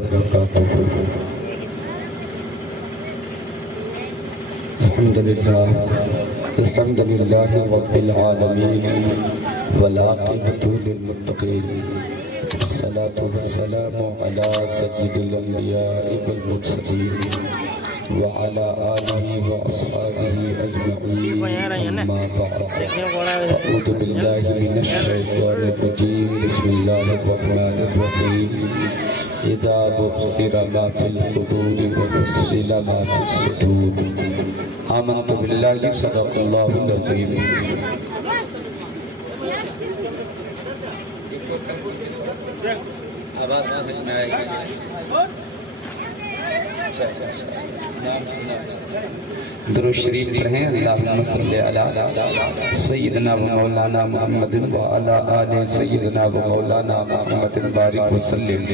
الحمد لله رب العالمين والعاقبة للمتقين والصلاة والسلام على سيد الأنبياء والمرسلين وعلى آله وأصحابه أجمعين أما بعد أعوذ بالله من الشيطان الرجيم بسم الله الرحمن الرحيم إذا بؤثر ما في القبور وفصل ما في الصدور آمنت بالله صدق الله العظيم درود شریف پڑھیں اللہم صلی علی سیدنا و مولانا محمد و علی آل سیدنا و مولانا محمد بارک وسلم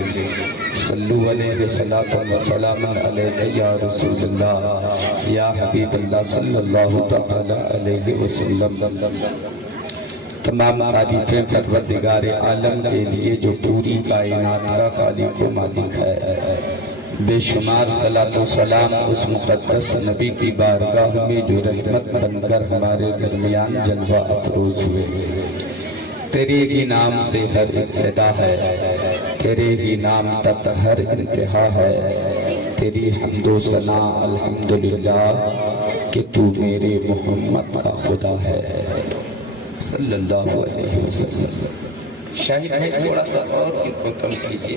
صلو علیہ صلاۃ و سلام علیک یا رسول اللہ یا حبیب اللہ صلی اللہ تعالی علیہ وسلم۔ تمام تعریفیں پروردگار عالم کے لیے جو پوری کائنات کا خالق و مالک ہے، بے شمار صلاۃ و سلام اس مقدس نبی کی بارگاہ میں جو رحمت بن کر ہمارے درمیان جلوہ افروز ہوئے۔ تیرے ہی نام سے ہر ابتدا ہے، تیرے ہی نام تک ہر انتہا ہے، تیری حمد و ثنا الحمدللہ کہ تو میرے محمد کا خدا ہے صلی اللہ علیہ وسلم۔ شاہد ہے تھوڑا سا اور ان کو کم کیجئے،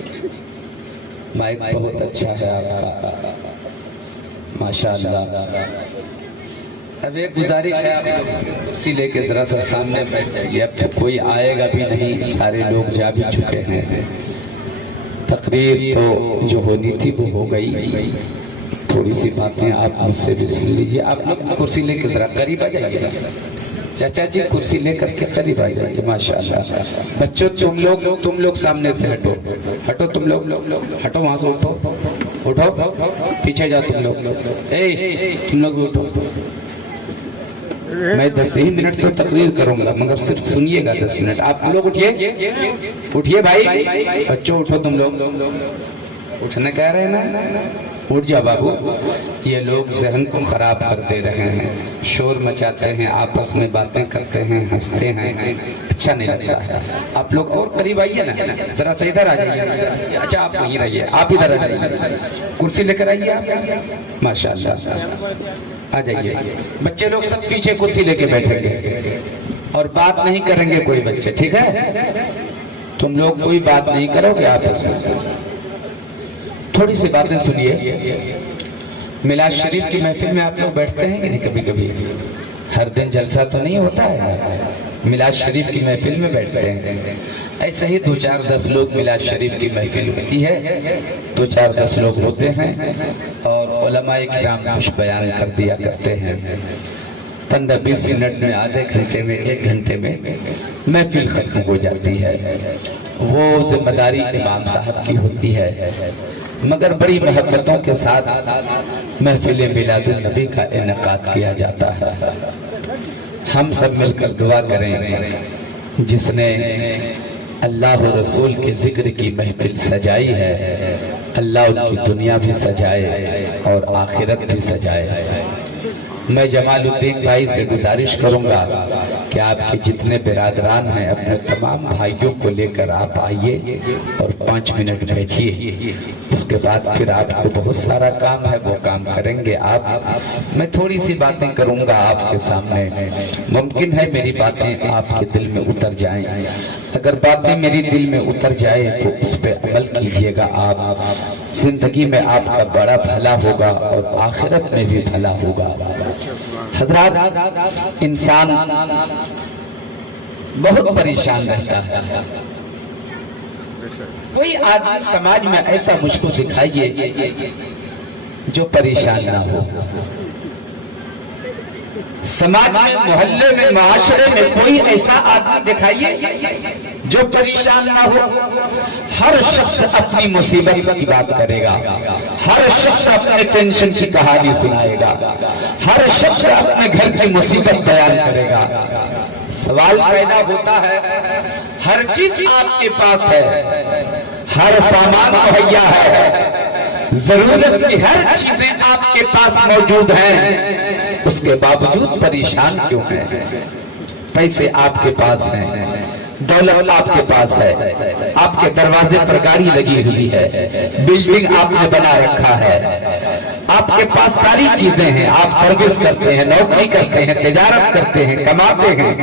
مائک بہت اچھا ہے آپ کا ماشاءاللہ۔ اب ایک گزارش ہے، آپ کرسی لے کے ذرا سا سامنے بیٹھ جائیے، اب کوئی آئے گا بھی نہیں، سارے لوگ جا بھی چکے ہیں۔ تقریر تو جو ہونی تھی وہ ہو گئی، تھوڑی سی باتیں آپ مجھ سے بھی سن لیجیے۔ آپ لوگ کرسی لے کے ذرا قریب آ جائیے، چاچا جی کرسی لے کر کے قریب آ جائیے ماشاءاللہ۔ بچوں تم لوگ سامنے سے ہٹو، تم لوگ ہٹو، وہاں سے اٹھو، پیچھے جاؤ تم لوگ بھی اٹھو۔ میں 10 ہی منٹ تو تقریر کروں گا مگر صرف سنیے گا 10 منٹ۔ آپ لوگ اٹھیے بھائی، بچوں اٹھو، تم لوگ اٹھنے کہہ رہے ہیں نا، اٹھ جا بابو۔ یہ لوگ ذہن کو خراب کرتے رہے ہیں، شور مچاتے ہیں، آپس میں باتیں کرتے ہیں، ہنستے ہیں، اچھا نہیں لگتا ہے۔ آپ لوگ اور قریب آئیے نا، ذرا سے ادھر آ جائیے۔ اچھا آپ وہیں رہیے، آپ ادھر آ جائیے، کرسی لے کر آئیے آپ ماشاءاللہ، آ جائیے۔ بچے لوگ سب پیچھے کرسی لے کے بیٹھیں گے اور بات نہیں کریں گے کوئی بچے، ٹھیک ہے؟ تم لوگ کوئی بات نہیں کرو گے آپس میں، تھوڑی سی باتیں سنیے۔ میلاد شریف کی محفل میں آپ لوگ بیٹھتے ہیں کہ نہیں؟ کبھی کبھی، ہر دن جلسہ تو نہیں ہوتا ہے، میلاد شریف کی محفل میں بیٹھتے ہیں۔ ایسے ہی 2-4-10 لوگ میلاد شریف کی محفل ہوتی ہے، 2-4-10 لوگ ہوتے ہیں اور علماء کرام کچھ بیان کر دیا کرتے ہیں۔ 15-20 منٹ میں، آدھے گھنٹے میں، 1 گھنٹے میں محفل ختم ہو جاتی ہے۔ وہ ذمہ داری امام صاحب کی ہوتی ہے، مگر بڑی محبتوں کے ساتھ محفل میلاد النبی کا انعقاد کیا جاتا ہے۔ ہم سب مل کر دعا کریں، جس نے اللہ و رسول کے ذکر کی محفل سجائی ہے، اللہ ان کی دنیا بھی سجائے اور آخرت بھی سجائے۔ میں جمال الدین بھائی سے گزارش کروں گا کہ آپ کے جتنے برادران ہیں اپنے تمام بھائیوں کو لے کر آپ آئیے اور 5 منٹ بیٹھیے، اس کے بعد پھر آپ کو بہت سارا کام ہے، وہ کام کریں گے آپ۔ میں تھوڑی سی باتیں کروں گا آپ کے سامنے، ممکن ہے میری باتیں آپ کے دل میں اتر جائیں، اگر باتیں میری دل میں اتر جائیں تو اس پہ عمل کیجئے گا آپ، زندگی میں آپ کا بڑا بھلا ہوگا اور آخرت میں بھی بھلا ہوگا۔ حضرات، انسان بہت پریشان رہتا ہے۔ کوئی آدمی سماج میں ایسا مجھ کو دکھائیے جو پریشان نہ ہو۔ سماج میں، محلے میں، معاشرے میں کوئی ایسا آدمی دکھائیے جو پریشان نہ ہو۔ ہر شخص اپنی مصیبت کی بات کرے گا، ہر شخص اپنے ٹینشن کی کہانی سنائے گا، ہر شخص اپنے گھر کی مصیبت بیان کرے گا۔ سوال پیدا ہوتا ہے، ہر چیز آپ کے پاس ہے، ہر سامان مہیا ہے، ضرورت کی ہر چیزیں آپ کے پاس موجود ہیں، اس کے باوجود پریشان کیوں ہیں؟ پیسے آپ کے پاس ہیں، دولت آپ کے پاس ہے، آپ کے دروازے پر گاڑی لگی ہوئی ہے، بلڈنگ آپ نے بنا رکھا ہے، آپ کے پاس ساری چیزیں ہیں، آپ سروس کرتے ہیں، نوکری کرتے ہیں، تجارت کرتے ہیں، کماتے ہیں،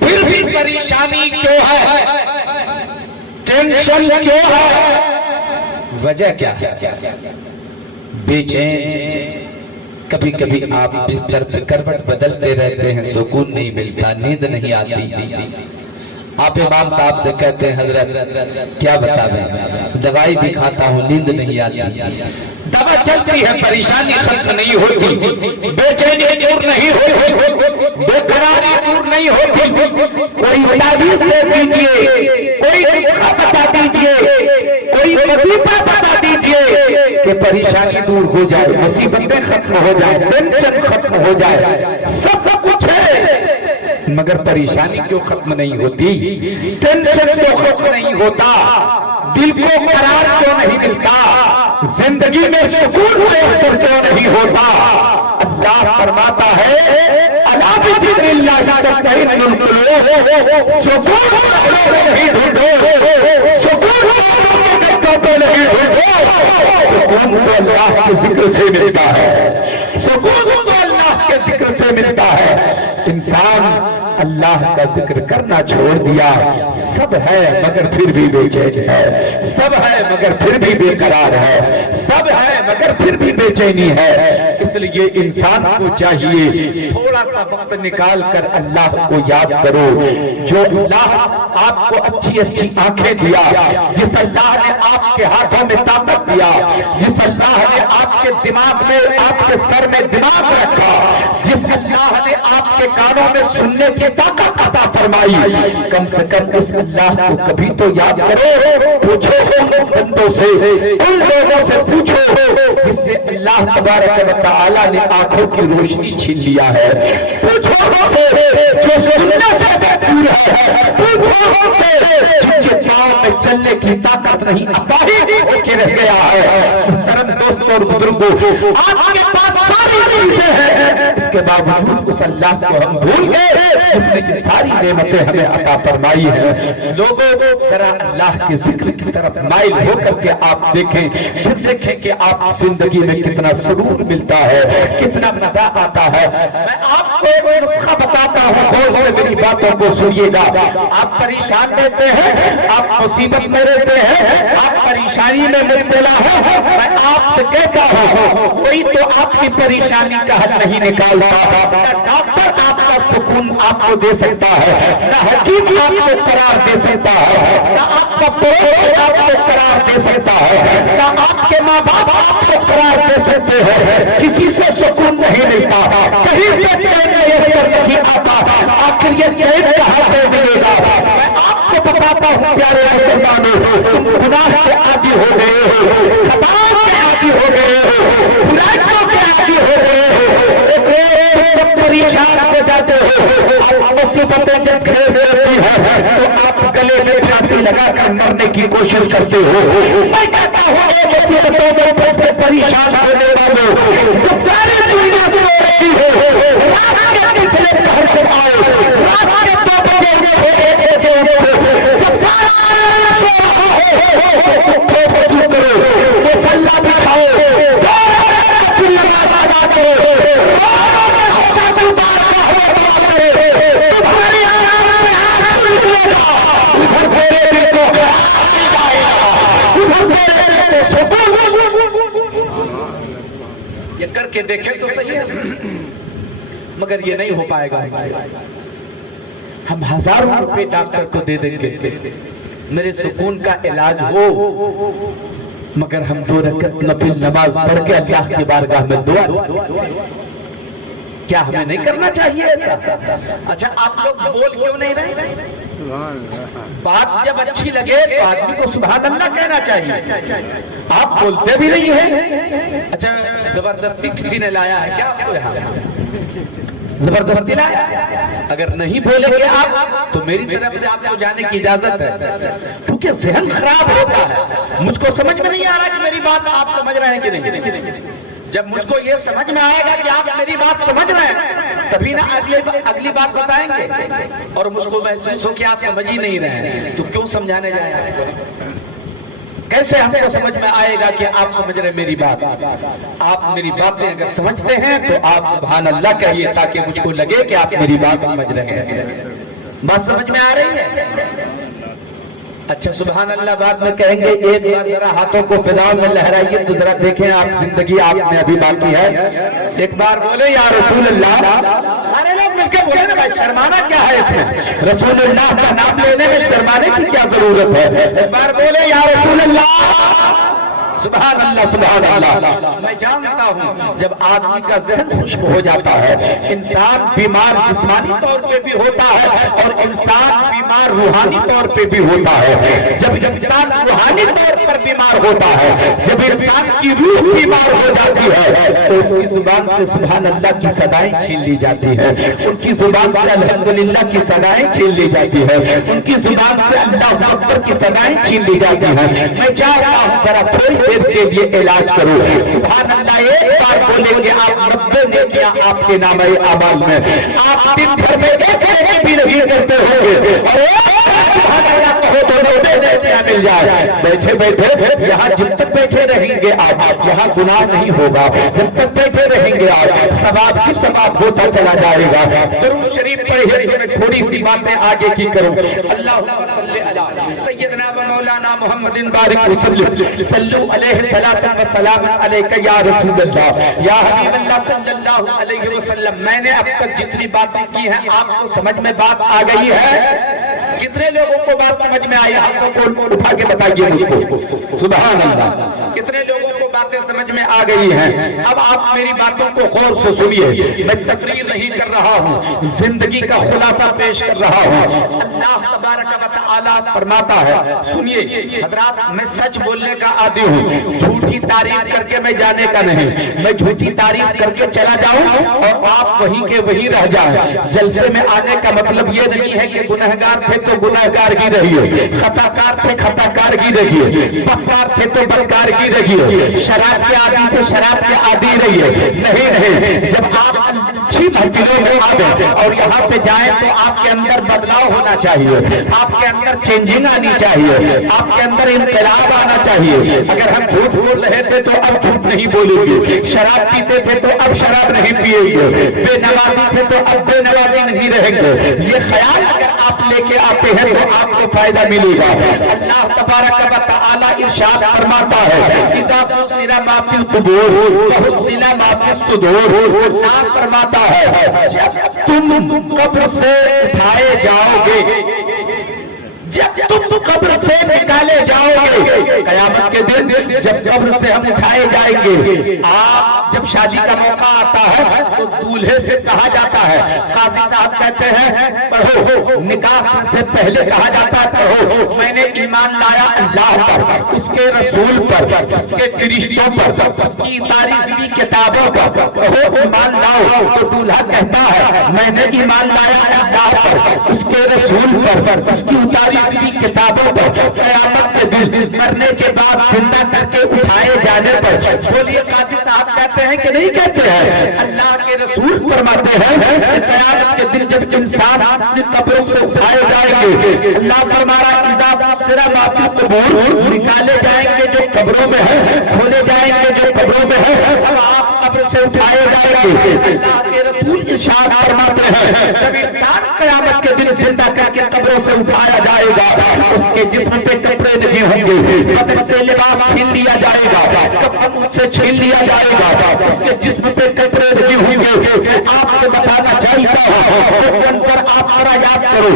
پھر بھی پریشانی کیوں ہے؟ ٹینشن کیوں ہے؟ وجہ کیا ہے؟ بے چین، کبھی کبھی آپ بستر پہ کروٹ بدلتے رہتے ہیں، سکون نہیں ملتا، نیند نہیں آتی، آپ امام صاحب سے کہتے ہیں حضرت کیا بتا دیں، دوائی بھی کھاتا ہوں نیند نہیں آتی، دوا چلتی ہے پریشانی ختم نہیں ہوتی، بے چینی دور نہیں ہوتی، بے قراری دور نہیں ہوتی، کوئی تعبیر دے دیجیے، کوئی نسخہ بتا دیجیے، کوئی وظیفہ بتا دیجیے کہ پریشانی دور ہو جائے، مصیبتیں ختم ہو جائے، ٹینشن ختم ہو جائے، سب کچھ ہے، مگر پریشانی کیوں ختم نہیں ہوتی؟ ٹینشن کیوں ختم نہیں ہوتا؟ دل کو قرار کیوں نہیں ملتا؟ زندگی میں سکون میسر کیوں نہیں ہوتا؟ اللہ فرماتا ہے الا بذکر اللہ تطمئن القلوب، سکون نہیں ڈھونڈو، سکون نہیں ڈھونڈو، سکون تو اللہ کے ذکر سے ملتا ہے، سکون تو اللہ کے ذکر سے ملتا ہے۔ انسان اللہ کا ذکر کرنا چھوڑ دیا، سب ہے مگر پھر بھی بے چین ہے، سب ہے مگر پھر بھی بے قرار ہے، سب ہے مگر پھر بھی بے چینی ہے۔ اس لیے انسان کو چاہیے تھوڑا سا وقت نکال کر اللہ کو یاد کرو، جو اللہ آپ کو اچھی اچھی آنکھیں دیا، جس اللہ نے آپ کے ہاتھوں میں طاقت دیا، جس اللہ نے آپ کے دماغ میں، آپ کے سر میں دماغ رکھا، جس اللہ نے آپ کے کانوں میں سننے کی طاقت عطا فرمائی، کم سے کم اس اللہ کو کبھی تو یاد کرو، پوچھو ان بندوں سے، ان لوگوں سے پوچھو جس سے اللہ تبارک و تعالیٰ نے آنکھوں کی روشنی چھین لیا ہے، پوچھو جو سننے سے دور ہے، پوچھو جن کے پاؤں میں چلنے کی طاقت نہیں، اپاہج ہو کے رہ گیا ہے۔ محترم دوستوں اور بزرگوں، آپ کے پاس ساری چیزیں ہیں، اس کے باوجود اس اللہ کو ہم بھول گئے جس نے ساری نعمتیں ہمیں عطا فرمائی ہیں۔ لوگوں ذرا اللہ کے ذکر کی طرف مائل ہو کر کے آپ دیکھیں، پھر دیکھیں کہ آپ زندگی میں کتنا سرور ملتا ہے، کتنا مزہ آتا ہے۔ میں آپ کو ایک نسخہ بتاتا ہوں، غور سے میری باتوں کو سنیے گا۔ آپ پریشان رہتے ہیں، آپ مصیبت میں رہتے ہیں، آپ پریشانی میں مبتلا ہیں، میں آپ سے کہتا ہوں کوئی تو آپ کی پریشانی کا حل نہیں نکالتا، ڈاکٹر آپ کا سکون آپ کو دے سکتا ہے، نہ حکیم آپ کو قرار دے سکتا ہے، نہ آپ کا پڑوسی آپ کو قرار دے سکتا ہے، نہ آپ کے ماں باپ آپ کو قرار دے سکتے ہیں، کسی سے سکون نہیں ملتا، کہیں سے چین نہیں آتا، آخر یہ چین کہاں سے ملے گا؟ میں آپ کو بتاتا ہوں پیارے مسلمانوں، تم گناہ کے عادی ہو گئے ہو، خطاؤں کے عادی ہو گئے ہو، برائیوں کے عادی ہو گئے ہو، پریشان ہو جاتے ہو، آپ مصیبتیں جب گھیر دیتی ہے تو آپ گلے میں پھانسی لگا کر مرنے کی کوشش کرتے ہو۔ میں کہتا ہوں یہ مصیبتوں میں سے پریشان ہونے والوں تو پیاری دنیا سے ہوتی ہے، رات کے پچھلے گھر سے آؤ، رات کے 2 بجے مسلح بٹھاؤ، یہ کر کے دیکھیں تو صحیح ہے، مگر یہ نہیں ہو پائے گا۔ ہم ہزاروں روپے ڈاکٹر کو دے دیں گے میرے سکون کا علاج ہو، مگر ہم 2 رکعت نفل نماز پڑھ کے اللہ کی بارگاہ میں دعا، کیا ہمیں نہیں کرنا چاہیے ایسا؟ اچھا آپ لوگ بول کیوں نہیں رہے؟ بات جب اچھی لگے تو آدمی کو سبحان اللہ کہنا چاہیے، آپ بولتے بھی نہیں ہیں۔ اچھا زبردستی کسی نے لایا ہے کیا آپ کو یہاں؟ زبردستی لایا؟ اگر نہیں بولیں گے آپ تو میری طرف سے آپ کو جانے کی اجازت ہے، کیونکہ ذہن خراب ہوتا ہے۔ مجھ کو سمجھ میں نہیں آ رہا کہ میری بات آپ سمجھ رہے ہیں کہ نہیں۔ جب مجھ کو یہ سمجھ میں آئے گا کہ آپ میری بات سمجھ رہے ہیں تبھی نہ اگلی بات بتائیں گے، اور مجھ کو محسوس ہو کہ آپ سمجھ ہی نہیں رہے ہیں تو کیوں سمجھانے جائیں گے؟ کیسے ہم کو سمجھ میں آئے گا کہ آپ سمجھ رہے میری بات؟ آپ میری باتیں اگر سمجھتے ہیں تو آپ سبحان اللہ کہیے تاکہ مجھ کو لگے کہ آپ میری بات سمجھ رہے ہیں۔ بات سمجھ میں آ رہی ہے؟ اچھا سبحان اللہ بعد میں کہیں گے، ایک بار ذرا ہاتھوں کو فضاؤں میں لہرائیے تو ذرا دیکھیں آپ زندگی آپ نے ابھی باقی ہے۔ ایک بار بولے یا رسول اللہ، سارے لوگ مل کے بولے نا بھائی، شرمانا کیا ہے اس میں؟ رسول اللہ کا نام لینے میں شرمانے کی کیا ضرورت ہے؟ ایک بار بولے یا رسول اللہ، سبحان اللہ سبحان اللہ۔ میں جانتا ہوں جب آدمی کا ذہن خشک ہو جاتا ہے، انسان بیمار جسمانی طور پہ بھی ہوتا ہے اور انسان بیمار روحانی طور پہ بھی ہوتا ہے۔ جب انسان روحانی طور پر بیمار ہوتا ہے، جب انسان کی روح بیمار ہو جاتی ہے تو اس کی زبان سے سبحان اللہ کی صدائیں چھین لی جاتی ہے، ان کی زبان سے الحمدللہ کی صدائیں چھین لی جاتی ہے، ان کی زبان سے اللہ اکبر کی صدائیں چھین لی جاتی ہیں۔ میں چاہتا ہوں ذرا تھوڑی دیر کے لیے علاج کرو، سبحان اللہ ایک بار بولیں گے آپ 90 نیکیاں آپ کے نامہ اعمال میں، آپ دن بھر میں ایک نیکی بھی نہیں کرتے ہوں گے اور سبحان اللہ کہو تو 90 نیکیاں مل جائے۔ بیٹھے بیٹھے یہاں جب تک بیٹھے رہیں گے آپ، یہاں گناہ نہیں ہوگا، جب تک بیٹھے رہیں گے آپ ثواب کی ثواب ہوتا چلا جائے گا۔ درود شریف پڑھیے، میں تھوڑی سی باتیں آگے کی کروں۔ اللہم صلی علی سیدنا و مولانا محمد بارک وسلم، صلو علیہ الصلاۃ والسلام علیک یا رسول اللہ یا حبیب اللہ صلی اللہ علیہ وسلم۔ میں نے اب تک جتنی باتیں کی ہیں آپ کو سمجھ میں بات آ گئی ہے؟ کتنے لوگوں کو بات سمجھ میں آئی؟ ہاتھوں کو اٹھا کے بتائیے مجھ کو، سبحان اللہ۔ کتنے لوگوں کو باتیں سمجھ میں آ گئی ہیں؟ اب آپ میری باتوں کو غور سے سنیے، میں تقریر نہیں کر رہا ہوں، زندگی کا خلاصہ پیش کر رہا ہوں۔ اللہ تبارک و تعالیٰ فرماتا ہے، سنیے حضرات، میں سچ بولنے کا عادی ہوں، جھوٹی تعریف کر کے میں جانے کا نہیں۔ میں جھوٹی تعریف کر کے چلا جاؤں اور آپ وہیں کے وہیں رہ جائیں۔ جلسے میں آنے کا مطلب یہ نہیں ہے کہ گنہگار تھے تو گنہگار کی رہیے، خطا کار تھے خطا کار کی رہیے، بدکار تھے تو بدکار کی رہیے، شراب کے عادی تھے شراب کے عادی رہیے۔ نہیں، جب آپ اچھی بھٹیوں میں آ گئے اور یہاں سے جائیں تو آپ کے اندر بدلاؤ ہونا چاہیے، آپ کے اندر چینجنگ آنی چاہیے، آپ کے اندر انقلاب آنا چاہیے۔ اگر ہم جھوٹ بول رہے تھے تو اب جھوٹ نہیں بولیں گے، شراب پیتے تھے تو اب شراب نہیں پیئیں گے، بے نوازی تھے تو اب بے نوازی نہیں رہیں گے۔ یہ خیال اگر آپ لے کے آتے ہیں تو آپ کو فائدہ ملے گا۔ اللہ تبارک و تعالیٰ ارشاد فرماتا ہے، اذا بصر ما فی القبور فحصل ما فی الصدور۔ اللہ فرماتا ہے جب تم قبر سے اٹھائے جاؤ گے، جب تم قبر سے نکالے جاؤ گے، قیامت کے دن جب قبر سے ہم اٹھائے جائیں گے، آپ جب شادی کا موقع آتا ہے تو دولہے سے کہا جاتا ہے، قاضی صاحب کہتے ہیں پڑھو، نکاح سے پہلے کہا جاتا ہے پڑھو، میں نے ایمان لایا اللہ پر، اس کے رسول پر، اس کے فرشتوں پر، اس کی اتاری ہوئی کتابوں پر پڑھو ایمان لاؤ۔ تو دولہا کہتا ہے میں نے ایمان لایا اللہ پر، اس کے رسول پر، اس کی اتاری کتابوں پر۔ قیامت کے دن مرنے کے بعد زندہ کر کے اٹھائے جانے پر بولیے قاضی صاحب کہتے ہیں کہ نہیں کہتے ہیں؟ اللہ کے رسول فرماتے ہیں قیامت کے دن جب انسان اپنی قبروں سے اٹھائے جائیں گے، اللہ فرمایا اذا بصر ما فی القبور، نکالے جائیں گے جو قبروں میں ہے، کھولے جائیں گے جو قبروں میں ہے، اب آپ قبر سے اٹھائے جائیں گے۔ اللہ کے رسول ارشاد فرماتے ہیں جب انسان قیامت کے دن زندہ کر کے قبروں سے اٹھایا جائے گا، اس کے جسم پہ کپڑے نہیں ہوں گے، بدن سے لباس چھین لیا جائے گا، کفن سے چھین لیا جائے گا، اس کے جسم پہ کپڑے نہیں ہوں گے۔ آپ سے بتانا چاہتا ہوں پر آپ ذرا یاد کرو،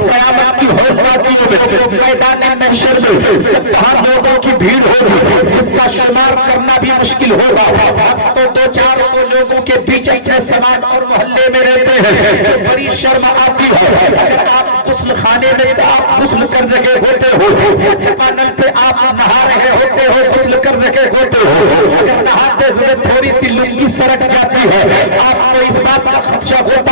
قیامت کی ہوشیاری میں میدان محشر میں جب ہر لوگوں کی بھیڑ ہوگی جس کا شمار کرنا بھی مشکل ہوگا، تو دو چار لوگوں کے بیچ اپنے سماج اور محلے میں رہتے ہیں، بڑی شرم آتی ہے۔ اگر آپ غسل خانے میں آپ غسل کر رہے ہوتے ہو، پانل پہ آپ نہا رہے ہوتے ہو، غسل کر رہے ہوتے ہو، اگر نہاتے ہوئے تھوڑی سی لنگی سرک جاتی ہے، آپ کو اس بات کا خدشہ ہوتا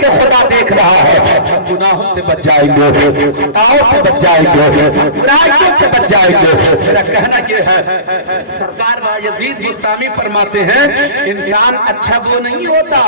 کہ خدا دیکھ رہا ہے، ہم گناہوں سے بچ جائیں گے، خطاؤں سے بچ جائیں گے، برائیوں سے بچ جائیں گے۔ میرا کہنا یہ ہے، سرکار بایزید بستامی فرماتے ہیں انسان اچھا وہ نہیں ہوتا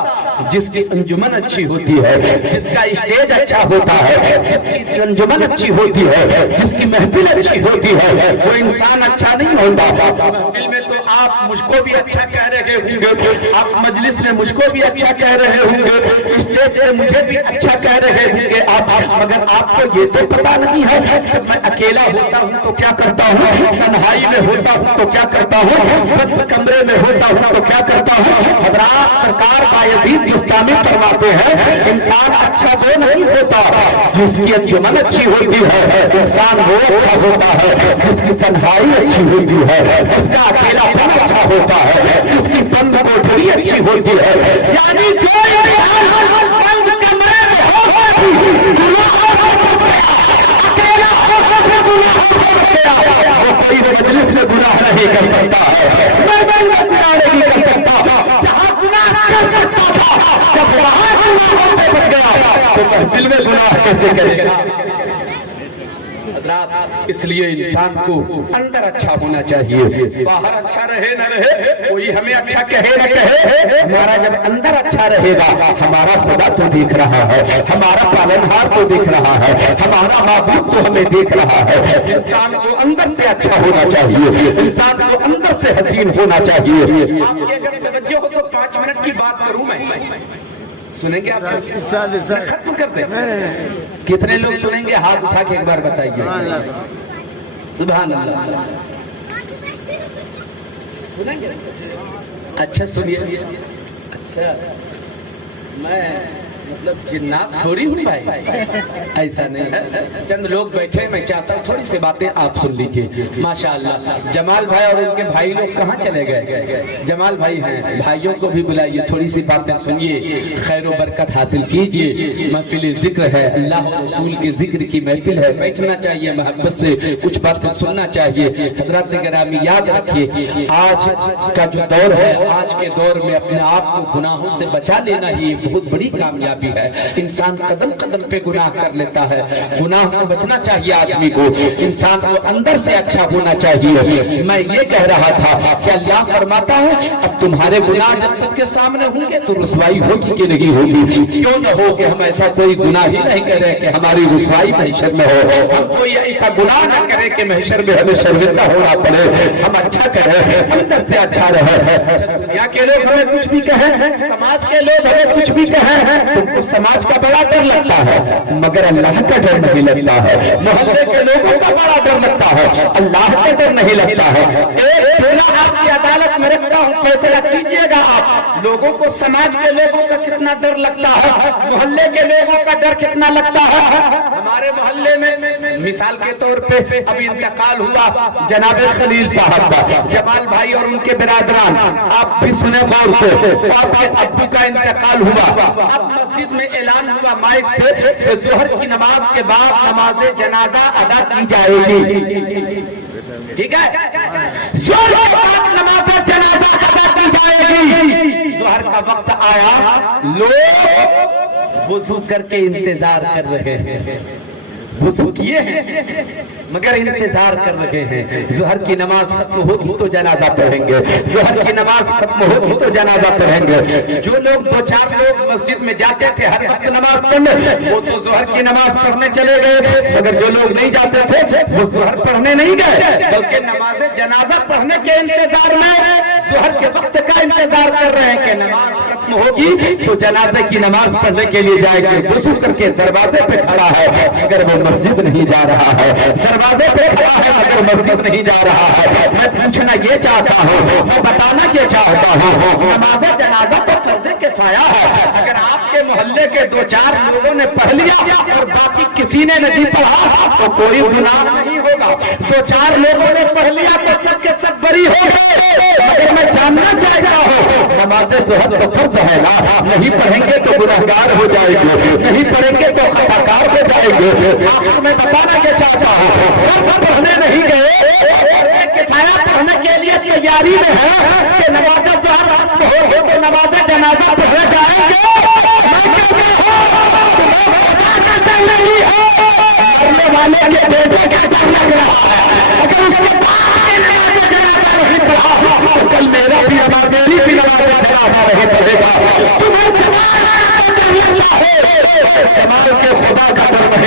جس کی انجمن اچھی ہوتی ہے، جس کا اسٹیج اچھا ہوتا ہے، جس کی انجمن اچھی ہوتی ہے، جس کی محفل اچھی ہوتی ہے، وہ انسان اچھا نہیں ہوتا۔ محفل میں تو آپ مجھ کو بھی اچھا کہہ رہے ہوں گے، آپ مجلس میں مجھ کو بھی اچھا کہہ رہے ہوں گے، اسٹیج پہ مجھے بھی اچھا کہہ رہے ہوں گے آپ، مگر آپ کو یہ تو پتا نہیں ہے جب میں اکیلا ہوتا ہوں تو کیا کرتا ہوں، تنہائی میں ہوتا ہوں تو کیا کرتا ہوں، بند کمرے میں ہوتا ہوں تو کیا کرتا ہوں۔ حضرات سرکار بایزید بستامی فرماتے ہیں انسان اچھا وہ نہیں ہوتا جس کی انجمن اچھی ہوتی ہے، انسان وہ اچھا ہوتا ہے جس کی تنہائی اچھی ہوتی ہے، جس کا اکیلا پن اچھا ہوتا ہے، جس کی بند کوٹھری اچھی ہوتی ہے۔ یعنی جو بند کمرے میں وہ کوئی مجلس میں گناہ نہیں کر سکتا ہے، میدان میں گناہ نہیں کر سکتا، جہاں گناہ کر سکتا تھا جب وہاں گناہ ہونے لگ گیا تو دل میں گناہ کیسے کرے گا۔ اس لیے انسان کو اندر اچھا ہونا چاہیے، باہر اچھا رہے نہ رہے، کوئی ہمیں اچھا کہے نہ کہے، ہمارا جب اندر اچھا رہے گا ہمارا خدا تو دیکھ رہا ہے، ہمارا پالنہار تو دیکھ رہا ہے، ہمارا معبود تو ہمیں دیکھ رہا ہے۔ انسان کو اندر سے اچھا ہونا چاہیے، انسان کو اندر سے حسین ہونا چاہیے۔ آپ کی اگر توجہ ہو تو 5 منٹ کی بات کروں میں، سنیں گے آپ؟ ختم کر دیں۔ کتنے لوگ سنیں گے؟ ہاتھ اٹھا کے ایک بار بتائیے۔ سبحان اللہ۔ سنیں گے؟ اچھا سنیے۔ اچھا میں مطلب جنات تھوڑی ہوں بھائی، ایسا نہیں ہے، چند لوگ بیٹھے، میں چاہتا ہوں تھوڑی سی باتیں آپ سن لیجیے۔ ماشاءاللہ جمال بھائی اور ان کے بھائی لوگ کہاں چلے گئے؟ جمال بھائی ہیں، بھائیوں کو بھی بلائیے، تھوڑی سی باتیں سنیے، خیر و برکت حاصل کیجیے۔ محفل ذکر ہے، اللہ رسول کے ذکر کی محفل ہے، بیٹھنا چاہیے، محبت سے کچھ باتیں سننا چاہیے۔ حضرات گرامی یاد رکھیے آج کا جو دور ہے، آج کے دور میں اپنے آپ کو گناہوں سے بچا لینا ہی ایک بہت بڑی کامیابی ہے۔ انسان قدم قدم پہ گناہ کر لیتا ہے، گناہ سے بچنا چاہیے آدمی کو، انسان کو اندر سے اچھا ہونا چاہیے۔ میں یہ کہہ رہا تھا کہ اللہ فرماتا ہے اب تمہارے گناہ جب سب کے سامنے ہوں گے تو رسوائی ہوگی کہ نہیں ہوگی؟ کیوں نہ ہو کہ ہم ایسا کوئی گناہ ہی نہیں کریں کہ ہماری رسوائی محشر میں ہو، ہم کوئی ایسا گناہ نہ کریں کہ محشر میں ہمیں شرمندہ ہونا پڑے، ہم اچھا کریں، اندر سے اچھا رہے۔ دنیا کے لوگ ہمیں کچھ بھی کہیں، سماج کے لوگ ہمیں کچھ بھی کہیں، تو سماج کا بڑا ڈر لگتا ہے مگر اللہ کا ڈر نہیں لگتا ہے، محلے کے لوگوں کا بڑا ڈر لگتا ہے، اللہ کا ڈر نہیں لگتا ہے۔ ایک جملہ آپ کی عدالت میں رکھتا ہوں، فیصلہ کیجیے گا آپ، لوگوں کو سماج کے لوگوں کا کتنا ڈر لگتا ہے، محلے کے لوگوں کا ڈر کتنا لگتا ہے۔ ہمارے محلے میں مثال کے طور پہ ابھی انتقال ہوا جناب خلیل صاحب کا، جمال بھائی اور ان کے برادران، آپ بھی سنیں غور سے، آپ کے ابو کا انتقال ہوا، اب مسجد میں اعلان ہوا مائک سے ظہر کی نماز کے بعد نماز جنازہ ادا کی جائے گی، ٹھیک ہے، ظہر کے بعد نماز جنازہ ادا کی جائے گی۔ ظہر کا وقت آیا، لوگ وضو کر کے انتظار کر رہے ہیں، وضو کیے ہیں مگر انتظار کر رہے ہیں، ظہر کی نماز ختم ہو تو جنازہ پڑھیں گے، ظہر کی نماز ختم ہو تو جنازہ پڑھیں گے۔ جو لوگ 2-4 لوگ مسجد میں جاتے تھے ہر وقت نماز پڑھنے، وہ تو ظہر کی نماز پڑھنے چلے گئے، مگر جو لوگ نہیں جاتے تھے وہ ظہر پڑھنے نہیں گئے، بلکہ نماز جنازہ پڑھنے کے انتظار میں ظہر کے وقت کا انتظار کر رہے ہیں کہ نماز ختم ہوگی تو جنازے کی نماز پڑھنے کے لیے جائے گے۔ وضو کر کے دروازے پہ کھڑا ہے اگر وہ مسجد نہیں جا رہا ہے، دروازے پہ کھڑا ہے اگر مسجد نہیں جا رہا ہے۔ میں پوچھنا یہ چاہتا ہوں، میں بتانا یہ چاہتا ہوں، نماز جنازہ تو فرض کفایہ ہے، اگر آپ کے محلے کے 2-4 لوگوں نے پڑھ لیا اور باقی کسی نے نہیں پڑھا تو کوئی گناہ نہیں ہوگا، 2-4 لوگوں نے پڑھ لیا تو سب کے سب بری ہو گئے۔ مگر میں جاننا چاہتا ہوں نماز ظہر تو فرض ہے نا، نہیں پڑھیں گے تو گنہگار ہو جائے گے، نہیں پڑھیں گے تو خطاکار ہو جائے گے۔ آپ کو میں بتانا یہ چاہتا ہوں فرض پڑھنے نہیں گئے، کفایہ پڑھنے کے لیے تیاری میں ہے کہ نماز ظہر ہو تو نماز جنازہ پڑھنے جائیں گے۔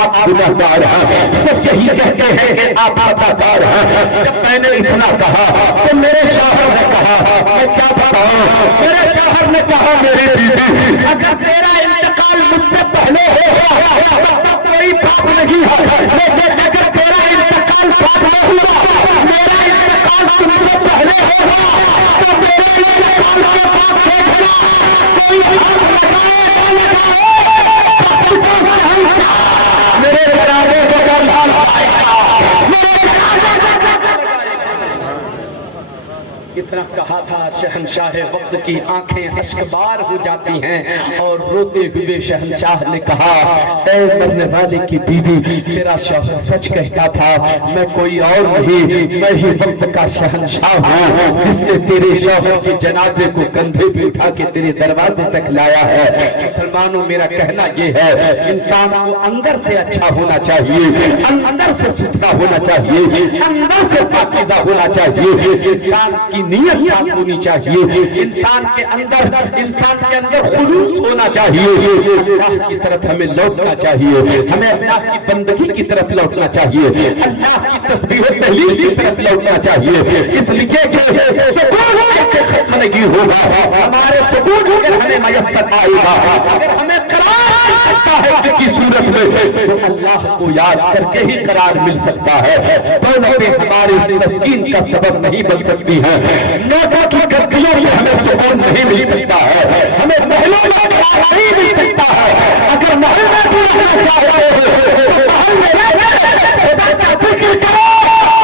آپ گنہگار ہیں، سب یہی کہتے ہیں کہ آپ خطاکار ہیں۔ جب میں نے اتنا کہا تو میرے شوہر نے کہا میں کیا بتاؤں، میرے شوہر نے کہا میری بیوی اگر تیرا انتقال مجھ سے پہلے ہو تو کوئی بات نہیں ہے، لیکن اگر تیرا انتقال بعد میں ہوا، میرا انتقال تم سے پہلے ہوگا تو میرے انتقال کے بعد دیکھنا کوئی حق میرے ارادے کو گردان اتنا کہا تھا شہنشاہ وقت کی آنکھیں اشکبار ہو جاتی ہیں، اور روتے ہوئے شہنشاہ نے کہا اے مرنے والے کی بیوی تیرا شوہر سچ کہتا تھا، میں کوئی اور نہیں، میں ہی وقت کا شہنشاہ ہوں جس نے تیرے شوہر کے جنازے کو کندھے پہ اٹھا کے تیرے دروازے تک لایا ہے۔ مسلمانوں میرا کہنا یہ ہے انسان کو اندر سے اچھا ہونا چاہیے، اندر سے ستھرا ہونا چاہیے، اندر سے پاکیزہ ہونا چاہیے، انسان کی نیت صاف ہونی چاہیے، انسان کے اندر خلوص ہونا چاہیے، اللہ کی طرف ہمیں لوٹنا چاہیے، ہمیں اللہ کی بندگی کی طرف لوٹنا چاہیے، اللہ کی تسبیح و تہلیل کی طرف لوٹنا چاہیے، اس لیے کہ سکون سے ختم نہیں ہوگا، ہمارے سکون سے ہمیں میسر آئے گا، اگر ہمیں قرار ملتا ہے کی صورت میں تو اللہ کو یاد کر کے ہی قرار مل سکتا ہے، دولتیں ہماری تسکین کا سبب نہیں بن سکتی ہیں، نوٹوں کی گردیوں سے ہمیں سکون نہیں مل سکتا ہے، ہمیں محلوں میں قرار نہیں مل سکتا ہے، اگر محل میں بھی رہنا چاہتے ہیں تو محل میں خدا کا ذکر کرو،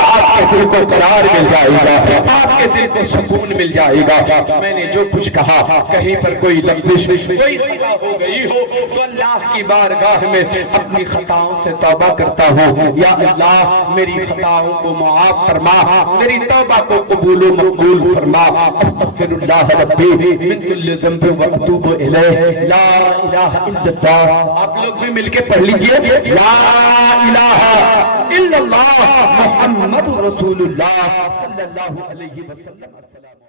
آپ کے دل کو قرار مل جائے گا، آپ کے دل کو سکون مل جائے گا۔ میں نے جو کچھ کہا کہیں پر کوئی لفظ کوئی خطا ہو گئی ہو تو اللہ کی بارگاہ میں اپنی خطاؤں سے توبہ کرتا ہوں، یا اللہ میری خطاؤں کو معاف فرما، میری توبہ کو قبول و مقبول فرما، استغفر اللہ ربی من کل ذنب واتوب الیہ، لا الہ الا اللہ۔ آپ لوگ بھی مل کے پڑھ لیجئے لا الہ الا اللہ محمد رسول اللہ صلی اللہ علیہ وسلم۔